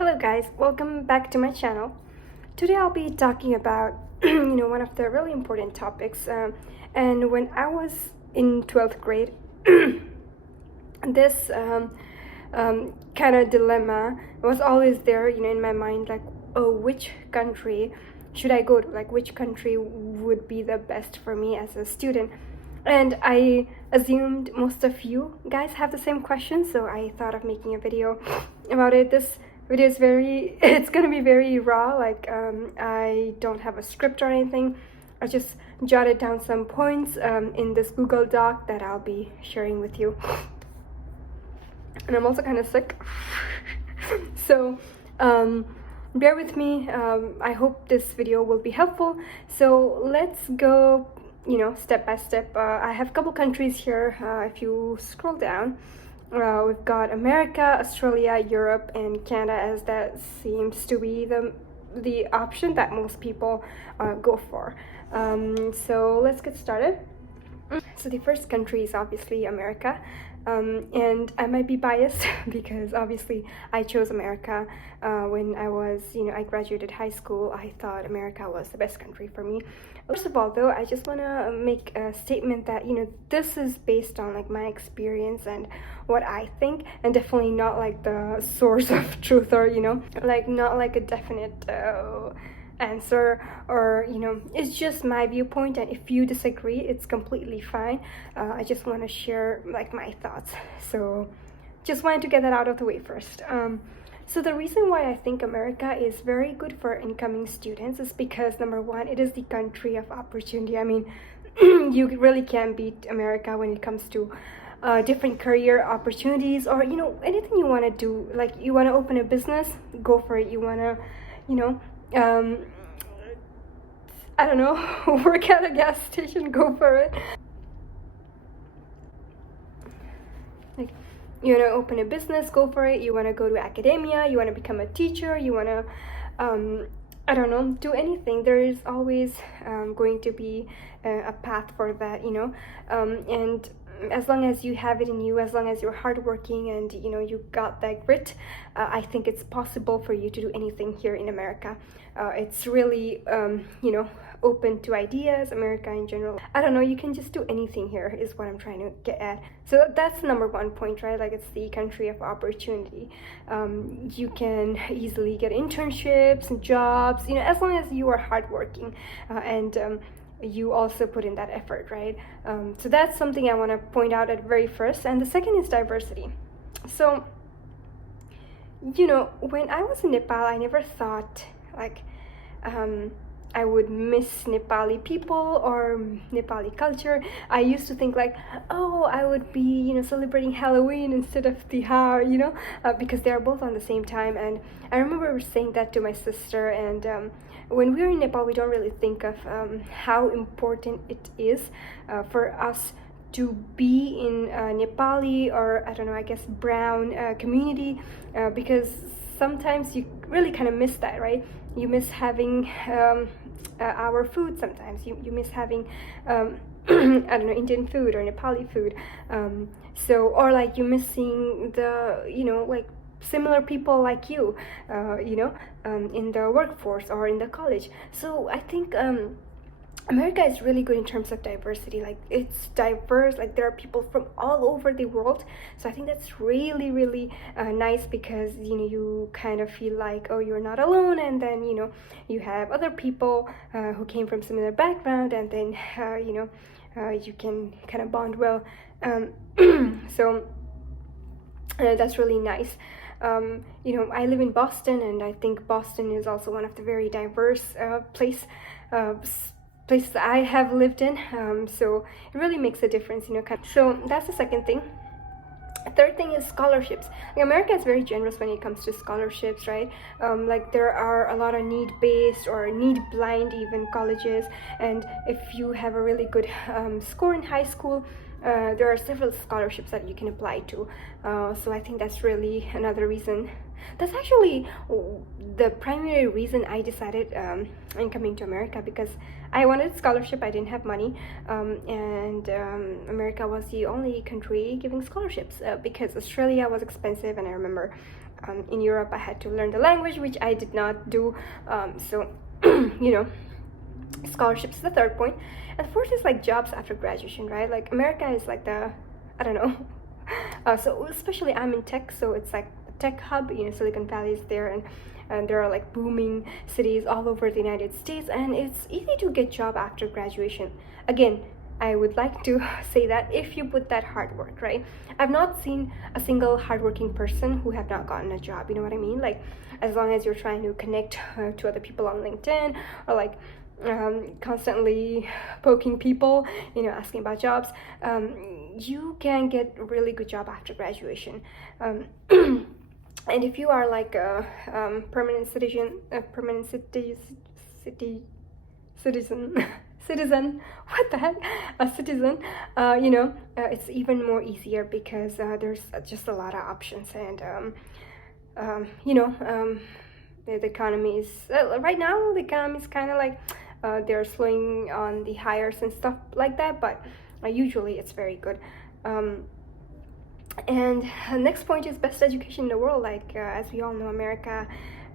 Hello guys, welcome back to my channel. Today I'll be talking about one of the really important topics, and when I was in 12th grade this kind of dilemma was always there in my mind, like, oh, which country should I go to, like which country would be the best for me as a student. And I assumed most of you guys have the same question, so I thought of making a video about it. This video is it's gonna be very raw, like I don't have a script or anything. I just jotted down some points in this Google Doc that I'll be sharing with you. And I'm also kind of sick, so bear with me. I hope this video will be helpful. So let's go step by step. I have a couple countries here. If you scroll down, we've got America, Australia, Europe, and Canada, as that seems to be the option that most people go for. So let's get started. So the first country is obviously America, and I might be biased because obviously I chose America when I graduated high school. I thought America was the best country for me. First of all, though, I just want to make a statement that this is based on like my experience and what I think, and definitely not like the source of truth, or like not like a definite answer, or it's just my viewpoint, and if you disagree, it's completely fine. I just want to share like my thoughts, so just wanted to get that out of the way first. So the reason why I think America is very good for incoming students is because, number one, it is the country of opportunity. I mean, you really can't beat America when it comes to different career opportunities, or anything you want to do. Like, you want to open a business, go for it. You want to I don't know, work at a gas station, go for it. Like, you want to open a business, go for it. You want to go to academia, you want to become a teacher, you want to I don't know, do anything. There is always going to be a path for that, and as long as you have it in you, as long as you're hardworking and you got that grit, I think it's possible for you to do anything here in America. It's really open to ideas. America in general, I don't know, you can just do anything here is what I'm trying to get at. So that's the number one point, right? Like, it's the country of opportunity. You can easily get internships and jobs, as long as you are hardworking, and you also put in that effort, right? So that's something I want to point out at very first. And the second is diversity. So when I was in Nepal, I never thought like I would miss Nepali people or Nepali culture. I used to think like, oh, I would be celebrating Halloween instead of Tihar, because they are both on the same time. And I remember saying that to my sister, and when we're in Nepal, we don't really think of how important it is for us to be in Nepali, or I don't know, I guess brown community, because sometimes you really kind of miss that, right? You miss having our food. Sometimes you miss having I don't know, Indian food or Nepali food, or like you miss seeing the like similar people like you in the workforce or in the college. So I think America is really good in terms of diversity. Like, it's diverse, like there are people from all over the world. So I think that's really, really nice, because you kind of feel like, oh, you're not alone, and then you have other people who came from similar background, and then you can kind of bond well. So that's really nice. I live in Boston, and I think Boston is also one of the very diverse places I have lived in, so it really makes a difference, So that's the second thing. Third thing is scholarships. Like, America is very generous when it comes to scholarships, right? Like, there are a lot of need-based or need-blind even colleges, and if you have a really good score in high school, there are several scholarships that you can apply to. So I think that's really another reason. That's actually the primary reason I decided in coming to America, because I wanted a scholarship. I didn't have money, and America was the only country giving scholarships, because Australia was expensive, and I remember In Europe, I had to learn the language, which I did not do. So, you know, scholarships is the third point. And fourth is like jobs after graduation, right? Like America is like the, I don't know. So especially I'm in tech, so it's like a tech hub. You know, Silicon Valley is there, and there are like booming cities all over the United States, and it's easy to get job after graduation. Again, I would like to say that if you put that hard work, right? I've not seen a single hardworking person who have not gotten a job. You know what I mean? Like, as long as you're trying to connect to other people on LinkedIn, or like constantly poking people, you know, asking about jobs, you can get a really good job after graduation. And if you are like a permanent citizen, citizen, what the heck, a citizen, you know, it's even more easier because there's just a lot of options. And you know, the economy is right now, the economy is kind of like they're slowing on the hires and stuff like that, but usually it's very good. And next point is best education in the world. Like as we all know, America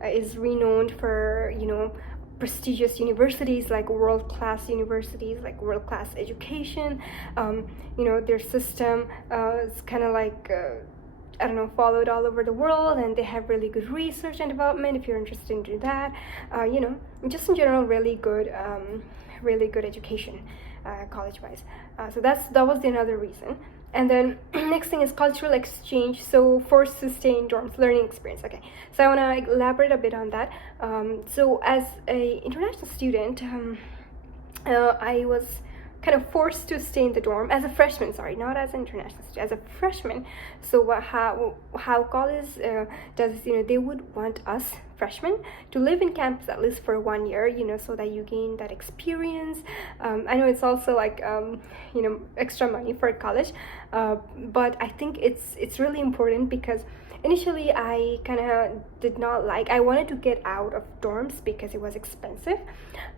is renowned for, you know, prestigious universities, like world-class universities, like world-class education. You know, their system is kind of like I don't know, followed all over the world, and they have really good research and development if you're interested in doing that. You know, just in general, really good education, college-wise. So that was another reason. And then next thing is cultural exchange. So forced to stay in dorms, learning experience. Okay, so I want to elaborate a bit on that. So as a international student, I was kind of forced to stay in the dorm as a freshman, sorry, not as an international student, as a freshman. So how college does, you know, they would want us freshmen to live in campus at least for 1 year, you know, so that you gain that experience. I know it's also like you know, extra money for college, but I think it's really important because initially I kind of did not like, I wanted to get out of dorms because it was expensive,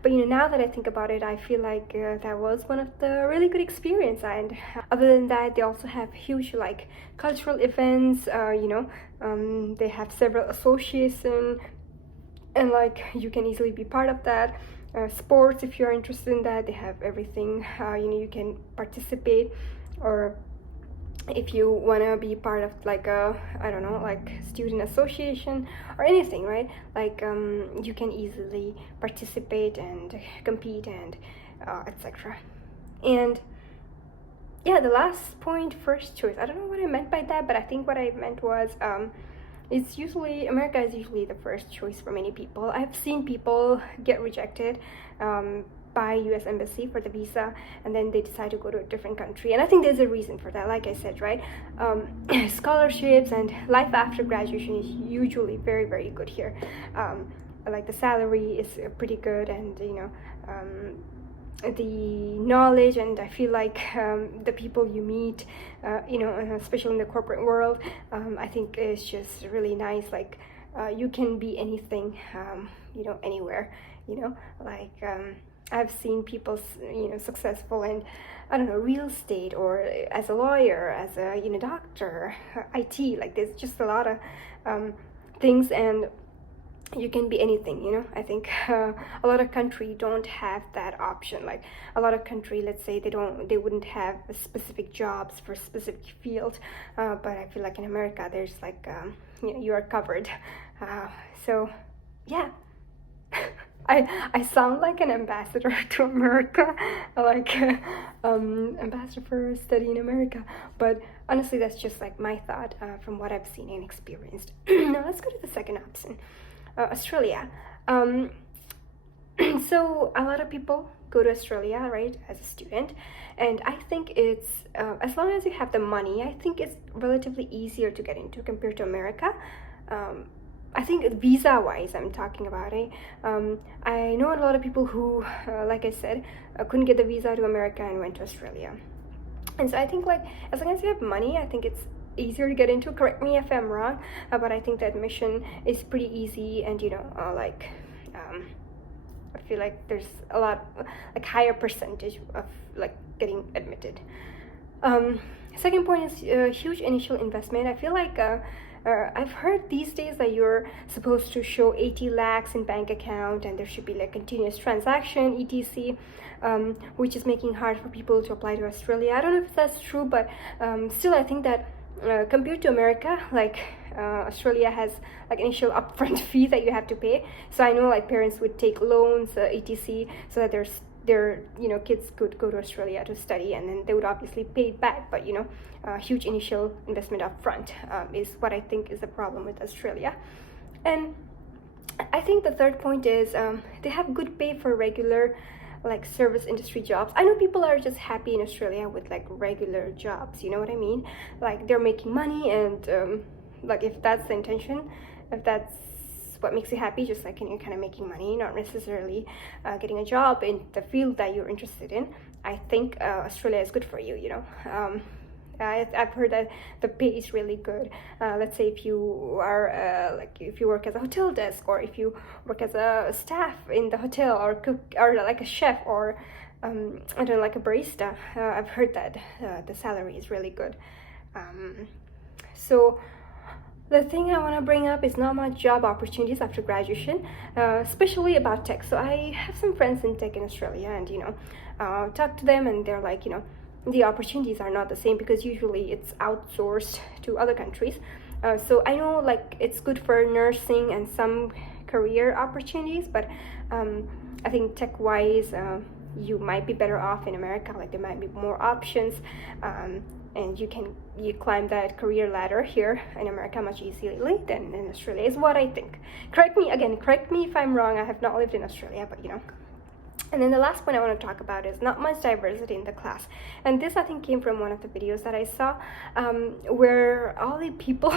but you know, now that I think about it, I feel like that was one of the really good experience. And other than that, they also have huge like cultural events, you know, they have several associations, and like you can easily be part of that. Sports, if you're interested in that, they have everything. You know, you can participate, or if you want to be part of like a, I don't know, like student association or anything, right? Like you can easily participate and compete and etc. And yeah, the last point, first choice, I don't know what I meant by that, but I think what I meant was it's usually, America is usually the first choice for many people. I've seen people get rejected by US Embassy for the visa, and then they decide to go to a different country, and I think there's a reason for that. Like I said, right, scholarships and life after graduation is usually very, very good here. Like the salary is pretty good, and you know, the knowledge, and I feel like the people you meet, you know, especially in the corporate world, I think it's just really nice. Like you can be anything, you know, anywhere, you know, like I've seen people, you know, successful in, I don't know, real estate, or as a lawyer, as a, you know, doctor, IT. Like there's just a lot of things, and you can be anything, you know. I think a lot of country don't have that option. Like a lot of country, let's say they wouldn't have specific jobs for specific field, but I feel like in America there's like you know, you are covered. So yeah. I sound like an ambassador to America, like ambassador for study in America, but honestly that's just like my thought from what I've seen and experienced. Now let's go to the second option, Australia. So a lot of people go to Australia, right, as a student, and I think it's as long as you have the money, I think it's relatively easier to get into compared to America. I think visa-wise, I'm talking about it. I know a lot of people who, like I said, couldn't get the visa to America and went to Australia. And so I think like as long as you have money, I think it's easier to get into. Correct me if I'm wrong, but I think the admission is pretty easy, and you know, like I feel like there's a lot, like higher percentage of like getting admitted. Second point is huge initial investment. I feel like I've heard these days that you're supposed to show 80 lakhs in bank account, and there should be like continuous transaction, etc., which is making hard for people to apply to Australia. I don't know if that's true, but still I think that compared to America, like Australia has like initial upfront fee that you have to pay. So I know like parents would take loans, etc., so that their kids could go to Australia to study, and then they would obviously pay it back. But huge initial investment upfront is what I think is the problem with Australia. And I think the third point is they have good pay for regular like service industry jobs. I know people are just happy in Australia with like regular jobs, you know what I mean? Like they're making money, and like if that's the intention, if that's what makes you happy, just like you're kind of making money, not necessarily getting a job in the field that you're interested in, I think Australia is good for you, I've heard that the pay is really good. Let's say if you are like if you work as a hotel desk, or if you work as a staff in the hotel, or cook, or like a chef, or I don't know, like a barista. I've heard that the salary is really good. So the thing I want to bring up is not much job opportunities after graduation, especially about tech. So I have some friends in tech in Australia, and talk to them, and they're like, the opportunities are not the same, because usually it's outsourced to other countries. So I know like it's good for nursing and some career opportunities, but I think tech wise you might be better off in America. Like there might be more options, and you climb that career ladder here in America much easily than in Australia, is what I think. Correct me if I'm wrong. I have not lived in Australia, but And then the last point I want to talk about is not much diversity in the class. And this I think came from one of the videos that I saw, where all the people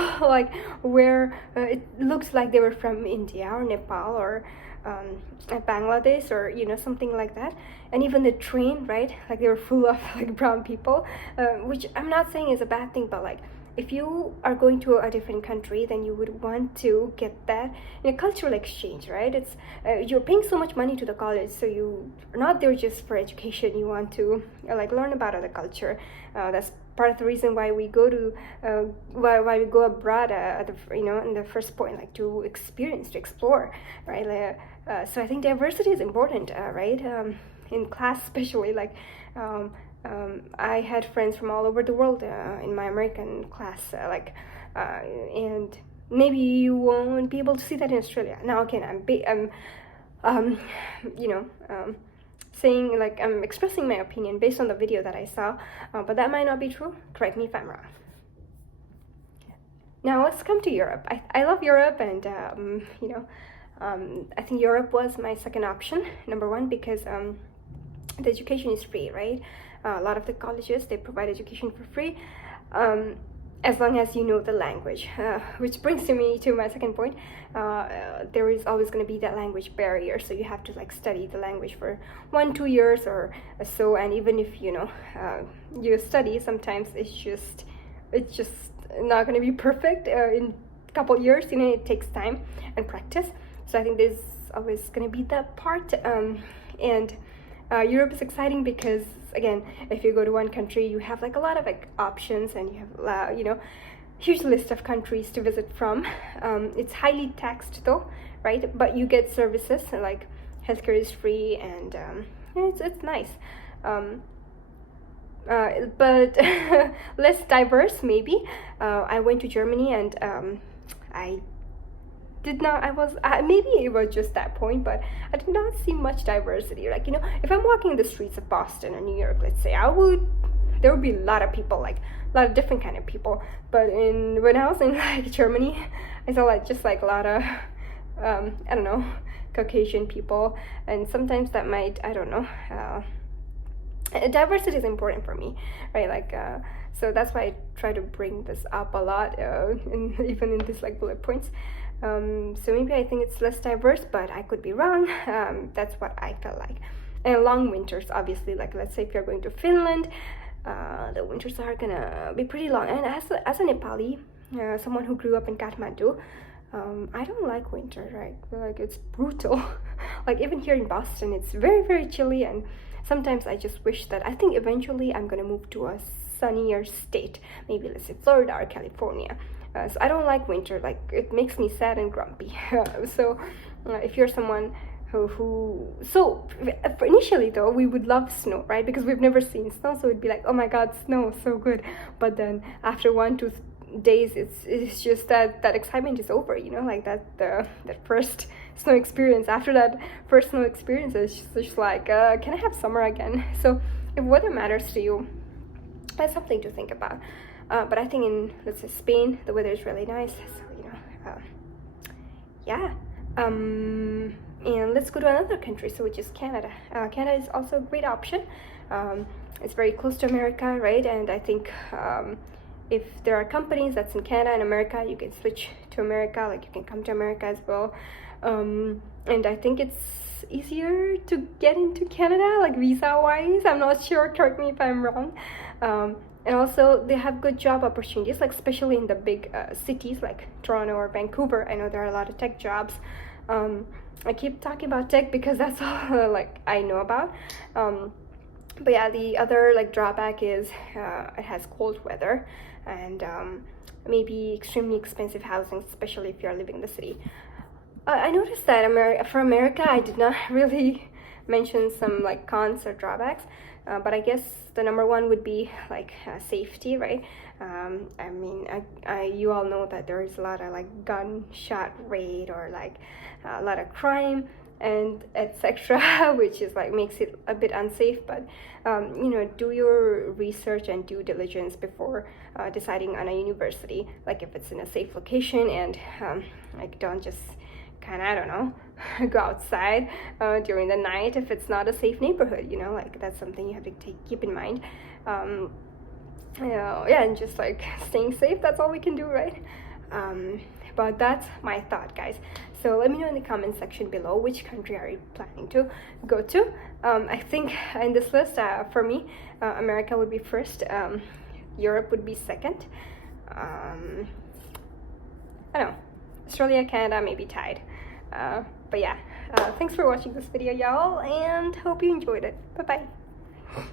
where it looks like they were from India or Nepal or Bangladesh, or something like that. And even the train, right, like they were full of like brown people, which I'm not saying is a bad thing, but like if you are going to a different country, then you would want to get that in a cultural exchange, right? It's you're paying so much money to the college, so you are not there just for education. You want to like learn about other culture. That's part of the reason why we go to why we go abroad in the first point, like to experience, to explore, right? So I think diversity is important, right? In class especially, like I had friends from all over the world in my American class, and maybe you won't be able to see that in Australia. Now again, I'm saying, like, I'm expressing my opinion based on the video that I saw, but that might not be true. Correct me if I'm wrong. Now let's come to Europe. I love Europe, and I think Europe was my second option, number one, because the education is free, right? A lot of the colleges, they provide education for free, as long as you know the language, which brings me to my second point. There is always going to be that language barrier, so you have to like study the language for 1-2 years or so, and even if you study, sometimes it's just not going to be perfect in a couple years. It takes time and practice. So I think there's always going to be that part, and Europe is exciting because, again, if you go to one country, you have like a lot of like options, and you have huge list of countries to visit from. It's highly taxed though, right? But you get services, like healthcare is free, and it's nice. But less diverse maybe. I went to Germany, and maybe it was just that point, but I did not see much diversity. Like, if I'm walking the streets of Boston or New York, let's say, there would be a lot of people, like a lot of different kind of people. But when I was in like Germany, I saw just like a lot of I don't know, Caucasian people, and sometimes that might, I don't know, diversity is important for me, right? So that's why I try to bring this up a lot, even in this like bullet points. So maybe I think it's less diverse, but I could be wrong. That's what I felt like. And long winters, obviously, like let's say if you're going to Finland, the winters are gonna be pretty long. And as a Nepali, someone who grew up in Kathmandu, I don't like winter, right? Like it's brutal. Like even here in Boston, it's very, very chilly, and sometimes I just wish that I think eventually I'm gonna move to a sunnier state, maybe let's say Florida or California. So I don't like winter. Like, it makes me sad and grumpy. So if you're someone so initially though, we would love snow, right? Because we've never seen snow, so it'd be like, oh my god, snow, so good. But then after 1 2 days, it's just that excitement is over, you know, like that first snow experience. After that first snow experience, it's just like, can I have summer again? So if weather matters to you, that's something to think about. But I think in, let's say, Spain, the weather is really nice, so you know, yeah. And let's go to another country, so which is Canada. Canada is also a great option. It's very close to America, right? And I think if there are companies that's in Canada and America, you can switch to America, like you can come to America as well. And I think it's easier to get into Canada, like visa-wise. I'm not sure, correct me if I'm wrong. And also they have good job opportunities, like especially in the big cities like Toronto or Vancouver. I know there are a lot of tech jobs. I keep talking about tech because that's all like I know about. But yeah, the other like drawback is it has cold weather and maybe extremely expensive housing, especially if you're living in the city. I noticed that for America, I did not really mention some like cons or drawbacks, but I guess the number one would be like safety, right? I mean, you all know that there is a lot of like gunshot rate or like a lot of crime and etc., which is like makes it a bit unsafe. But you know, do your research and due diligence before deciding on a university, like if it's in a safe location, and like don't just kind of, I don't know, go outside during the night if it's not a safe neighborhood, you know, like that's something you have to keep in mind. Yeah, and just like staying safe, that's all we can do, right? But that's my thought, guys. So let me know in the comment section below, which country are you planning to go to. I think in this list, for me, America would be first, Europe would be second. I don't know, Australia, Canada, maybe tied. But yeah, thanks for watching this video, y'all, and hope you enjoyed it. Bye bye.